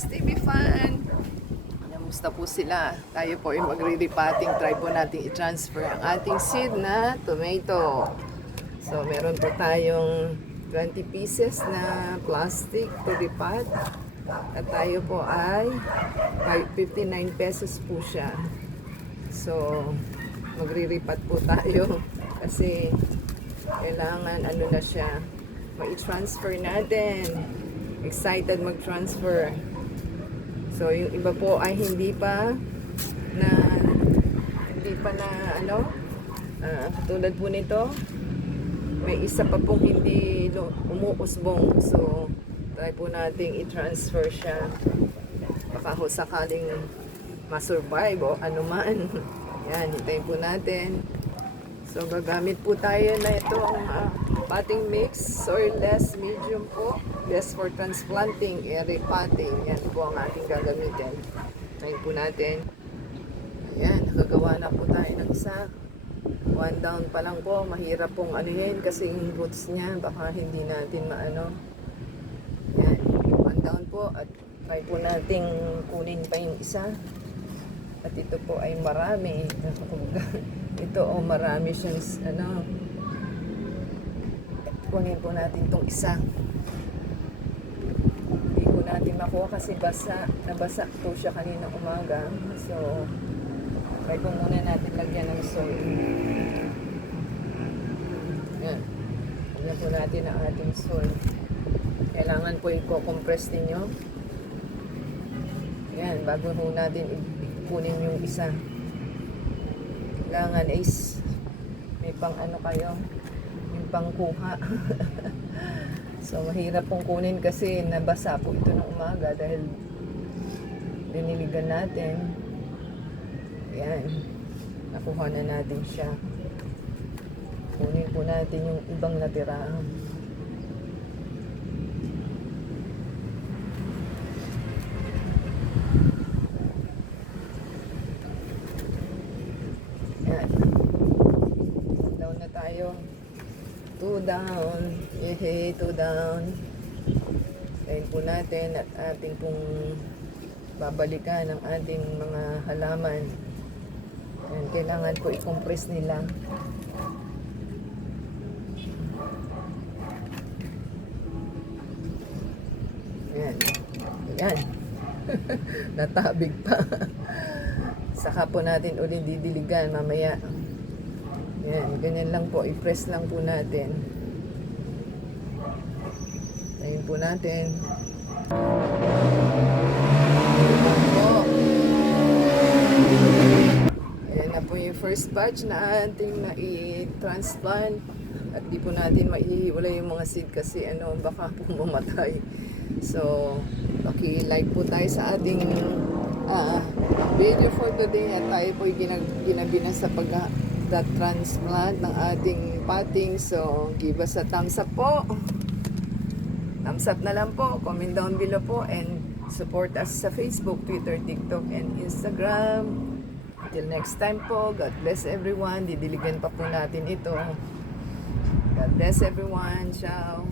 Ross TV fan. Namusta po sila? Tayo po ay magre-repotting. Try po natin i-transfer ang ating seed na tomato. So, meron po tayong 20 pieces na plastic to repot. At tayo po ay 59 pesos po siya. So, magre-repot po tayo kasi kailangan ano na siya, mai-transfer natin. Excited mag-transfer. So, yung iba po ay hindi pa na tulad po nito, may isa pa pong hindi umuusbong. So, try po nating i-transfer siya. Baka ho sakaling masurvive o anuman. Yan, hintayin po natin. So, gagamit po tayo na itong potting mix, soilless, medium po. Best for transplanting, repotting. Yan po ang ating gagamitin. Tayo po natin. Ayan, nakagawa na po tayo ng isa. One down pa lang po. Mahirap pong anuhin kasi yung roots niya, baka hindi natin maano. Ayan, one down po. At try po nating kunin pa yung isa. At ito po ay marami. Ito marami siyang kunin po natin itong isa. Hindi po natin makuha kasi nabasa po siya kanina umaga. So, try po muna natin lagyan ng soil. Yan. Lagyan po natin ang ating soil. Kailangan po i-compress ninyo. Yan, bago po natin kunin yung isa. Kailangan is may pang kayo, yung pangkuha. So, mahirap pong kunin kasi nabasa po ito ng umaga dahil diniligan natin. Ayan. Nakuha na natin siya. Kunin po natin yung ibang natira. Ayan. Down na tayo. 2 down. Yehey, 2 down. Ayan po natin at ating pong babalikan ang ating mga halaman. Ayan, kailangan po i-compress nila. Ayan. Ayan. Natabig pa. Saka po natin ulit didiligan mamaya. Ayan, ganyan lang po. I-press lang po natin. Ayun po natin. Ayan na po yung first batch na ating na-transplant. At di po natin maihiwalay yung mga seed kasi baka po mamatay. So, like po tayo sa ating video for today. At tayo po ginabi na sa pag-transplant ng ating potting. So, give us a thumbs up po. Thumbs up na lang po. Comment down below po. And support us sa Facebook, Twitter, TikTok, and Instagram. Till next time po. God bless everyone. Didiligan pa po natin ito. God bless everyone. Ciao.